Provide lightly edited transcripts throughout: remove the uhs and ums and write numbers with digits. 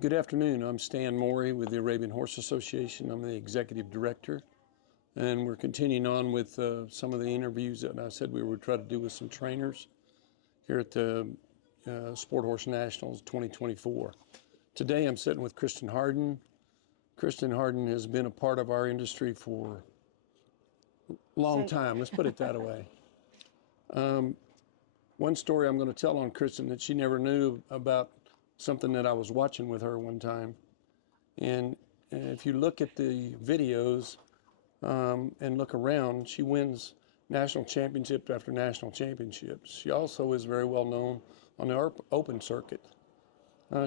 Good afternoon. I'm Stan Morey with the Arabian Horse Association. I'm the executive director, and we're continuing on with some of the interviews that I said we would try to do with some trainers here at the Sport Horse Nationals 2024. Today I'm sitting with Kristin Hardin. Kristin Hardin has been a part of our industry for a long time. Let's put it that way. One story I'm going to tell on Kristen that she never knew about, something that I was watching with her one time. And if you look at the videos and look around, she wins national championship after national championships. She also is very well known on the open circuit.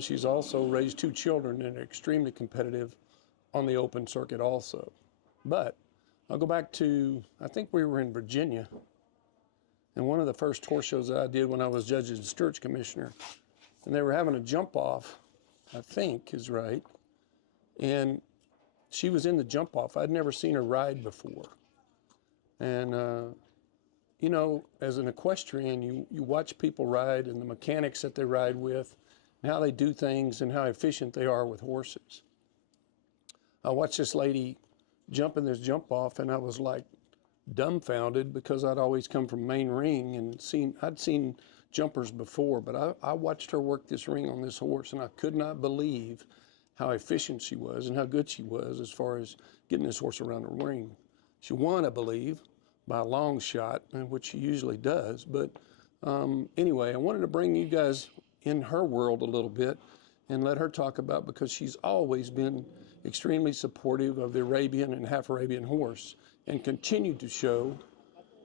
She's also raised 2 children and extremely competitive on the open circuit also. But I'll go back to, I think we were in Virginia, and one of the first horse shows that I did when I was judge and sturge commissioner, and they were having a jump off, I think is right, and she was in the jump off. I'd never seen her ride before. And you know, as an equestrian, you watch people ride and the mechanics that they ride with, and how they do things and how efficient they are with horses. I watched this lady jump in this jump off, and I was like dumbfounded, because I'd always come from main ring and I'd seen jumpers before, but I watched her work this ring on this horse, and I could not believe how efficient she was and how good she was as far as getting this horse around the ring. She won, I believe, by a long shot, which she usually does. But anyway, I wanted to bring you guys in her world a little bit and let her talk about, because she's always been extremely supportive of the Arabian and half Arabian horse, and continued to show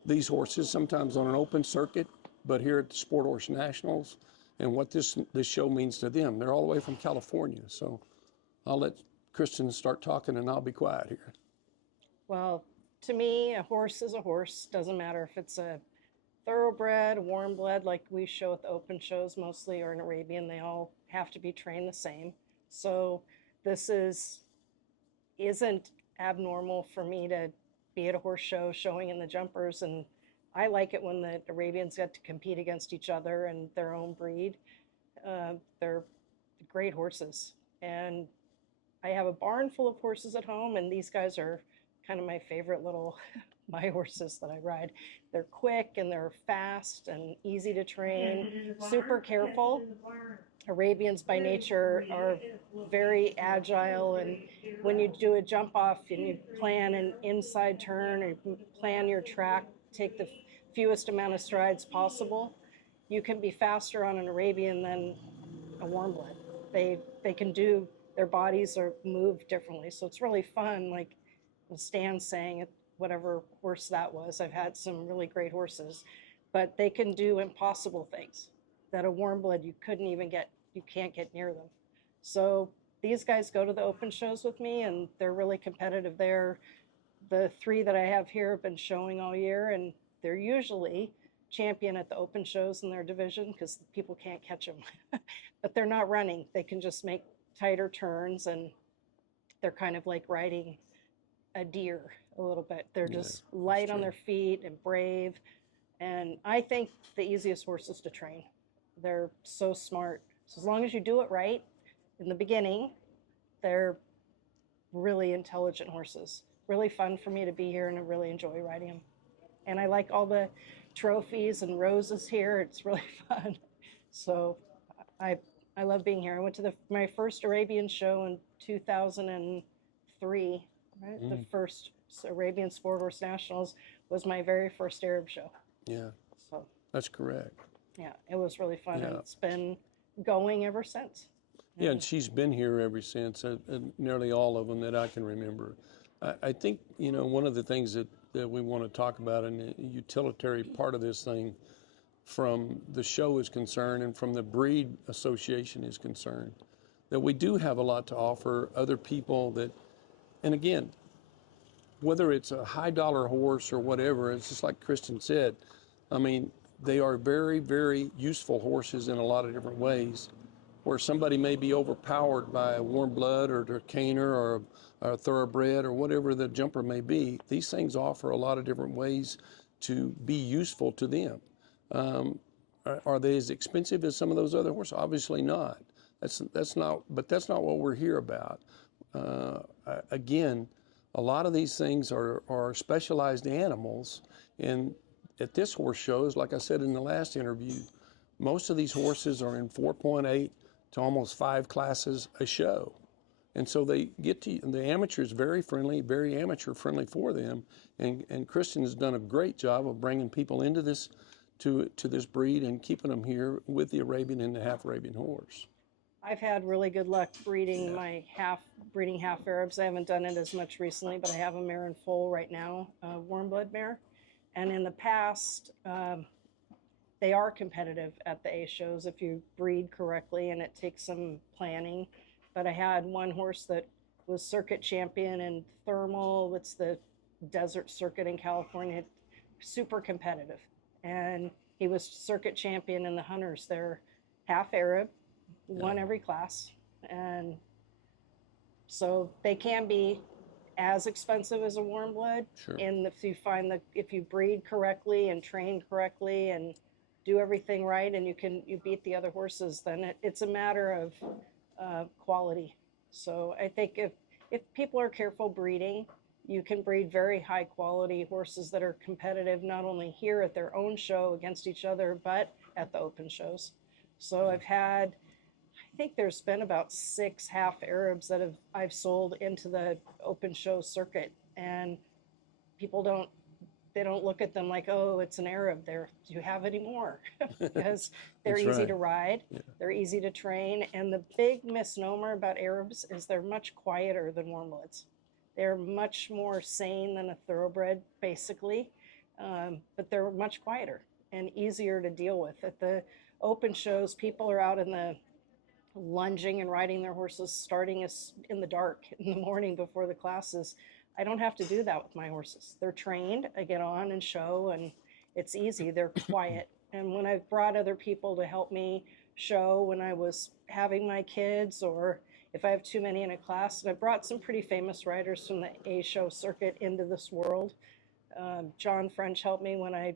these horses, sometimes on an open circuit, but here at the Sport Horse Nationals, and what this show means to them. They're all the way from California. So I'll let Kristen start talking, and I'll be quiet here. Well, to me, a horse is a horse. Doesn't matter if it's a thoroughbred, a warm blood, like we show at the open shows mostly, or an Arabian. They all have to be trained the same. So this isn't abnormal for me to be at a horse show showing in the jumpers, and I like it when the Arabians get to compete against each other and their own breed. They're great horses, and I have a barn full of horses at home, and these guys are kind of my favorite little my horses that I ride. They're quick and they're fast and easy to train, super careful. Arabians by nature are very agile, and when you do a jump off and you plan an inside turn, or you plan your track, take the fewest amount of strides possible, you can be faster on an Arabian than a warm blood. They can do, their bodies are moved differently, so it's really fun. Like Stan's saying, whatever horse that was, I've had some really great horses, but they can do impossible things that a warm blood you can't get near them. So these guys go to the open shows with me, and they're really competitive there. The 3 that I have here have been showing all year, and they're usually champion at the open shows in their division, because people can't catch them. But they're not running. They can just make tighter turns, and they're kind of like riding a deer a little bit. They're just light on their feet and brave. And I think the easiest horses to train. They're so smart. So as long as you do it right in the beginning, they're really intelligent horses. Really fun for me to be here, and I really enjoy riding them. And I like all the trophies and roses here. It's really fun. So I love being here. I went to my first Arabian show in 2003. Right? The first Arabian Sport Horse Nationals was my very first Arab show. Yeah, so that's correct. Yeah, it was really fun, and it's been going ever since. Yeah, and she's been here ever since, nearly all of them that I can remember. I think, you know, one of the things that we want to talk about, and the utilitarian part of this thing, from the show is concerned and from the breed association is concerned, that we do have a lot to offer other people that, and again, whether it's a high dollar horse or whatever, it's just like Kristen said, I mean, they are very, very useful horses in a lot of different ways, where somebody may be overpowered by a warm blood or a caner or a thoroughbred or whatever the jumper may be. These things offer a lot of different ways to be useful to them. Are they as expensive as some of those other horses? Obviously not. That's not. But that's not what we're here about. Again, a lot of these things are specialized animals, and at this horse shows, like I said in the last interview, most of these horses are in 4.8 to almost 5 classes a show. And so they get to, the amateurs very friendly, very amateur friendly for them. And Kristen has done a great job of bringing people into this, to this breed and keeping them here with the Arabian and the half Arabian horse. I've had really good luck breeding my half Arabs. I haven't done it as much recently, but I have a mare in foal right now, a warm blood mare. And in the past, they are competitive at the A shows if you breed correctly, and it takes some planning. But I had one horse that was circuit champion in Thermal. It's the desert circuit in California, super competitive. And he was circuit champion in the Hunters. They're half Arab, won every class. And so they can be as expensive as a warm blood. Sure. And if you breed correctly and train correctly and do everything right, and you beat the other horses, then it's a matter of quality. So I think if people are careful breeding, you can breed very high quality horses that are competitive, not only here at their own show against each other, but at the open shows. So I think there's been about 6 half Arabs that I've sold into the open show circuit, and people don't look at them like, oh, it's an Arab there. Do you have any more? Because they're easy to ride, they're easy to train, and the big misnomer about Arabs is they're much quieter than warm bloods. They're much more sane than a thoroughbred, basically, but they're much quieter and easier to deal with. At the open shows, people are out in the lunging and riding their horses starting in the dark in the morning before the classes. I don't have to do that with my horses. They're trained. I get on and show, and it's easy. They're quiet. And when I've brought other people to help me show when I was having my kids, or if I have too many in a class, and I brought some pretty famous riders from the A show circuit into this world. John French helped me when I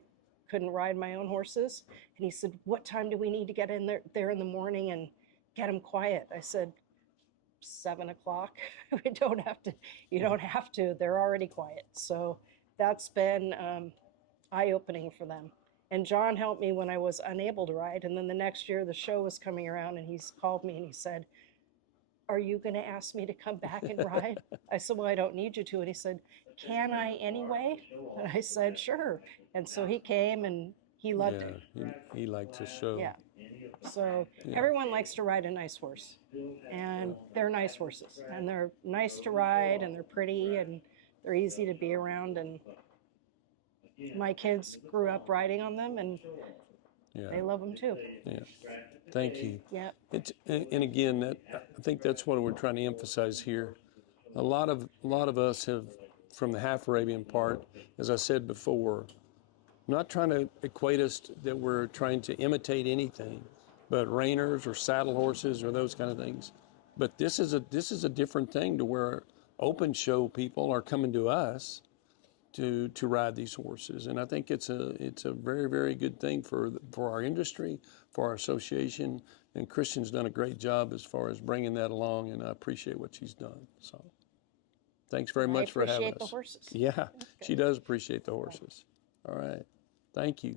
couldn't ride my own horses. And he said, what time do we need to get in there in the morning and get them quiet? I said, 7 o'clock. We don't have to, you don't have to, they're already quiet. So that's been eye-opening for them. And John helped me when I was unable to ride. And then the next year the show was coming around, and he's called me and he said, are you going to ask me to come back and ride? I said, well, I don't need you to. And he said, can I anyway? And I said, sure. And so he came and he loved it. He liked to show. Yeah. So everyone likes to ride a nice horse, and they're nice horses, and they're nice to ride, and they're pretty, and they're easy to be around. And my kids grew up riding on them, and they love them too. Yeah. Thank you. Yeah. And again, I think that's what we're trying to emphasize here. A lot of us have, from the half Arabian part, as I said before, not trying to equate us that we're trying to imitate anything, but reiners or saddle horses or those kind of things. But this is a different thing, to where open show people are coming to us to ride these horses, and I think it's a very, very good thing for our industry, for our association. And Kristen's done a great job as far as bringing that along, and I appreciate what she's done. So thanks very much for having us. I appreciate the horses. Yeah, she does appreciate the horses. All right. Thank you.